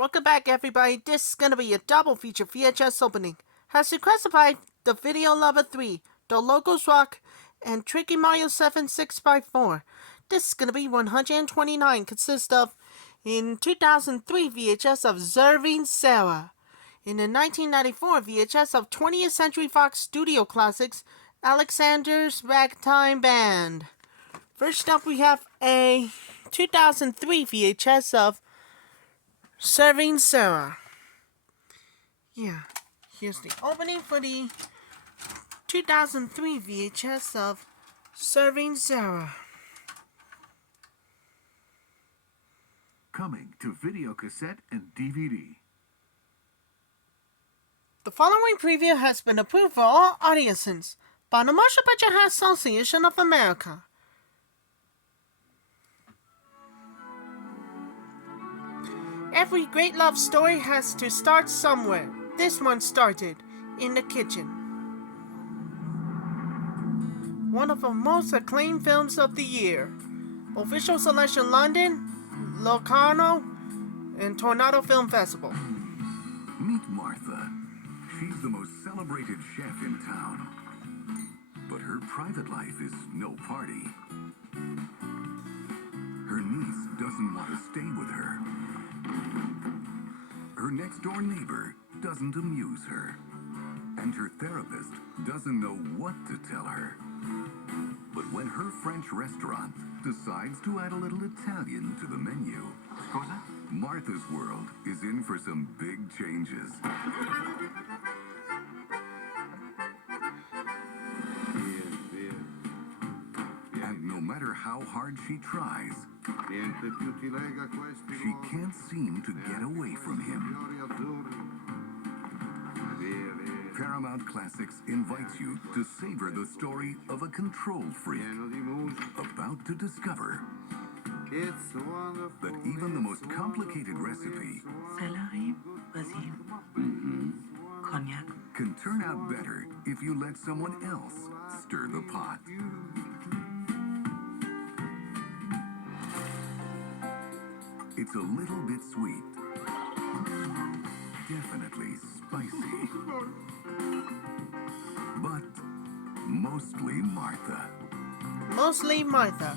Welcome back, everybody. This is going to be a double feature VHS opening. Has requested by the Video Lover 3, TheLogosRock, and Tricky Mario 7654. This is going to be 129. Consists of, in 2003 VHS of Serving Sara. In the 1994 VHS of 20th Century Fox Studio Classics, Alexander's Ragtime Band. First up, we have a 2003 VHS of Serving Sara. Yeah, here's the opening for the 2003 VHS of Serving Sara. Coming to Videocassette and DVD. The following preview has been approved for all audiences by the Motion Picture Association of America. Every great love story has to start somewhere. This one started in the kitchen. One of the most acclaimed films of the year. Official selection London, Locarno, and Tornado Film Festival. Meet Martha. She's the most celebrated chef in town. But her private life is no party. Her niece doesn't want to stay with her. Her next-door neighbor doesn't amuse her. And her therapist doesn't know what to tell her. But when her French restaurant decides to add a little Italian to the menu, Martha's world is in for some big changes. And no matter how hard she tries, she can't seem to get away from him. Paramount Classics invites you to savor the story of a control freak about to discover that even the most complicated recipe Celery, basil, cognac. can turn out better if you let someone else stir the pot. It's a little bit sweet, definitely spicy, but mostly Martha. Mostly Martha.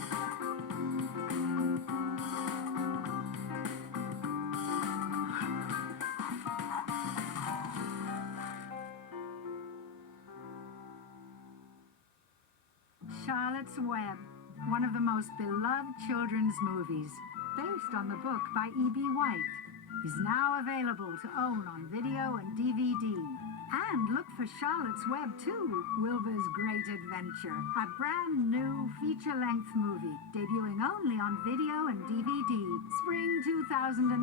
Charlotte's Web, one of the most beloved children's movies, based on the book by E.B. White, is now available to own on video and DVD. And look for Charlotte's Web 2, Wilbur's Great Adventure, a brand new feature-length movie debuting only on video and DVD, spring 2003.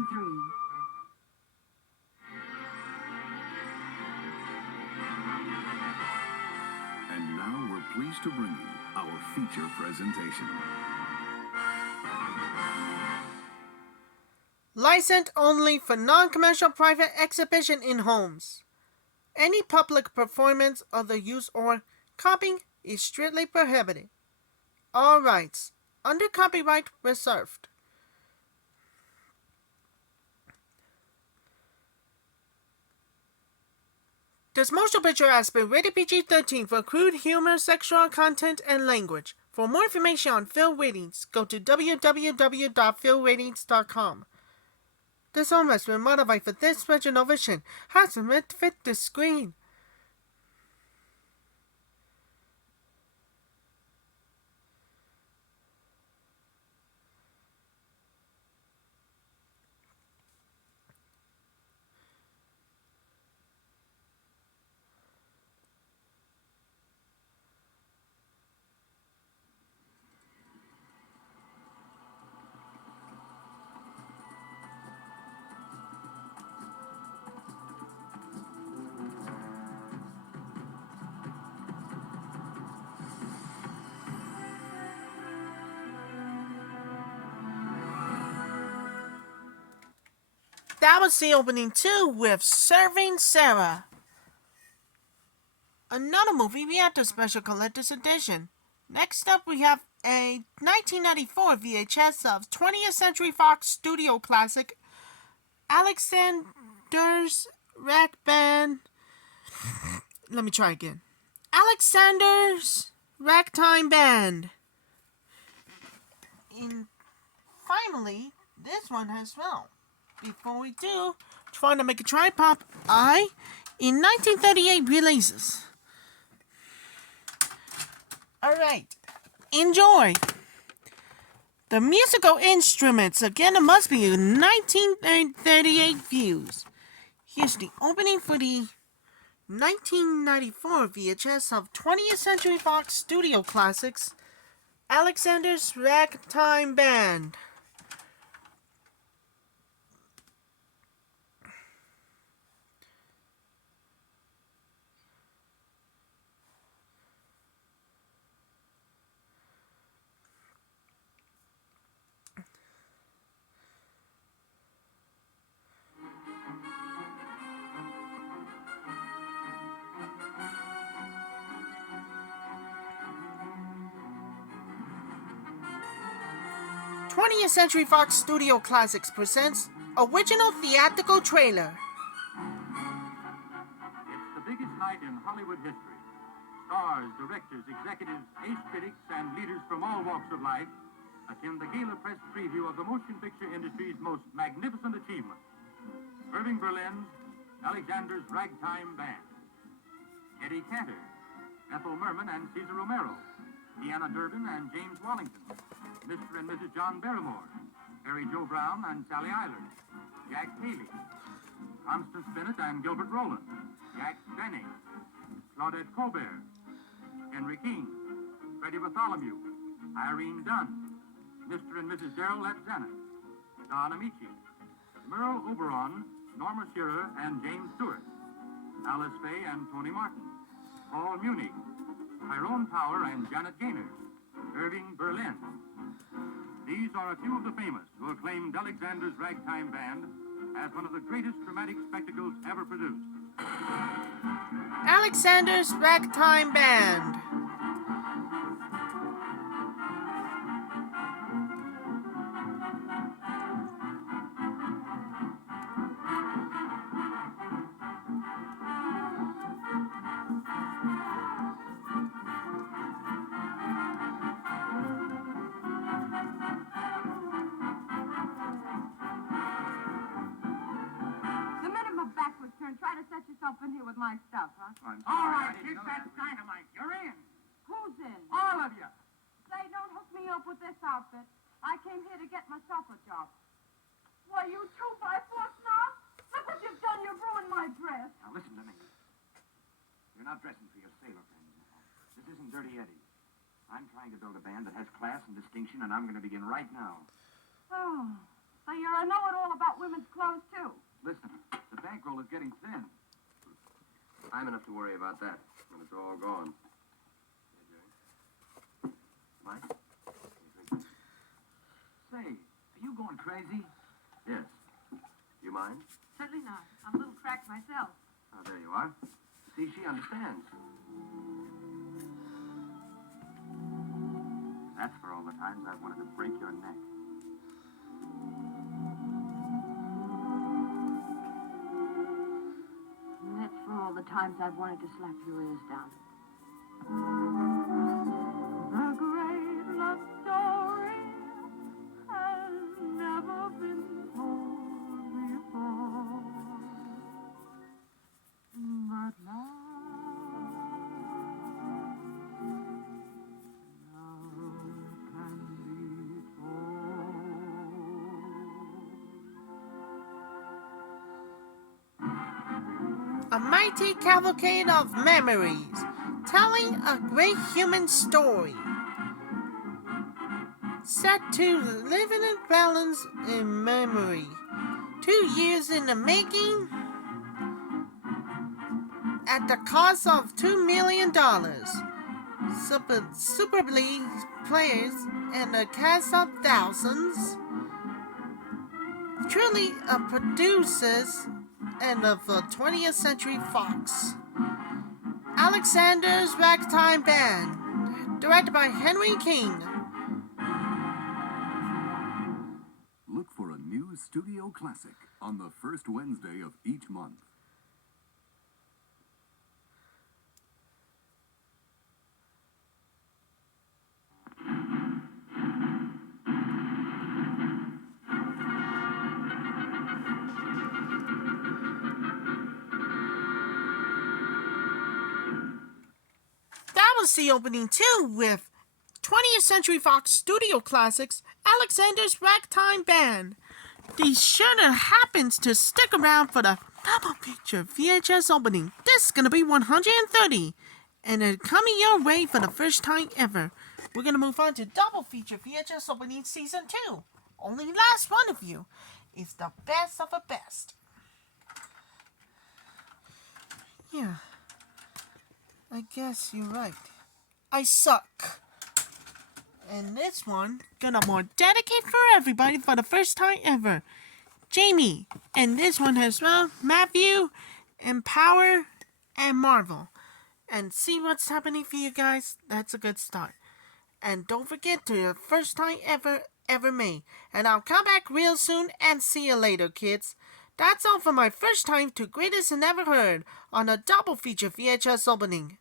And now we're pleased to bring you our feature presentation. Licensed only for non-commercial private exhibition in homes. Any public performance of the use or copying is strictly prohibited. All rights under copyright reserved. This motion picture has been rated PG-13 for crude humor, sexual content, and language. For more information on film ratings, go to www.filmratings.com. This home has been modified for this original version. Has been meant to fit the screen. That was the opening too with Serving Sara. Another movie reactor special collector's edition. Next up we have a 1994 VHS of 20th Century Fox Studio Classic Alexander's Rack Band. Let me try again. Alexander's Ragtime Band. And finally, this one as well. Before we do, trying to make a tripod eye in 1938 releases. Alright, enjoy. The musical instruments, again, it must be 1938 views. Here's the opening for the 1994 VHS of 20th Century Fox Studio Classics, Alexander's Ragtime Band. Twentieth Century Fox Studio Classics presents original theatrical trailer. It's the biggest night in Hollywood history. Stars, directors, executives, ace critics, and leaders from all walks of life attend the gala press preview of the motion picture industry's most magnificent achievement, Irving Berlin's Alexander's Ragtime Band. Eddie Cantor, Ethel Merman and Cesar Romero, Deanna Durbin and James Wallington, Mr. and Mrs. John Barrymore, Harry Joe Brown and Sally Eilers, Jack Haley, Constance Bennett and Gilbert Rowland, Jack Benny, Claudette Colbert, Henry King, Freddie Bartholomew, Irene Dunn, Mr. and Mrs. Darrell Lapzana, Don Amici, Merle Oberon, Norma Shearer and James Stewart, Alice Faye and Tony Martin, Paul Muni, Tyrone Power and Janet Gaynor, Irving Berlin. These are a few of the famous who acclaimed Alexander's Ragtime Band as one of the greatest dramatic spectacles ever produced. Alexander's Ragtime Band. Try to set yourself in here with my stuff, huh? All right, kick that dynamite. You're in. Who's in? All of you. Say, don't hook me up with this outfit. I came here to get myself a job. What, you two by force now? Look what you've done. You've ruined my dress. Now listen to me. You're not dressing for your sailor friends. This isn't Dirty Eddie. I'm trying to build a band that has class and distinction, and I'm going to begin right now. Oh, so you're a know-it-all about women's clothes, too. Listen, the bankroll is getting thin. I'm enough to worry about that when it's all gone. Mike? Say, are you going crazy? Yes. You mind? Certainly not. I'm a little cracked myself. Oh, there you are. See, she understands. That's for all the times I've wanted to break your neck. And that's for all the times I've wanted to slap your ears down. The great love story has never been told before. But now it can be told. A mighty cavalcade of memories, telling a great human story. Set to living in balance in memory. 2 years in the making, at the cost of $2 million. Superbly players and a cast of thousands. Truly a producers and of the 20th Century Fox. Alexander's Ragtime Band, directed by Henry King. Look for a new Studio Classic on the first Wednesday of each month. That was the opening too, with 20th Century Fox Studio Classics, Alexander's Ragtime Band. Be sure to happens to stick around for the double feature VHS opening. This is gonna be 130, and it's coming your way for the first time ever. We're gonna move on to double feature VHS opening season 2. Only last one of you is the best of the best. Yeah, I guess you're right. I suck. And this one, gonna more dedicate for everybody for the first time ever. Jamie. And this one as well, Matthew, Empower, and Marvel. And see what's happening for you guys? That's a good start. And don't forget to your first time ever made. And I'll come back real soon and see you later, kids. That's all for my first time to greatest and ever heard on a double feature VHS opening.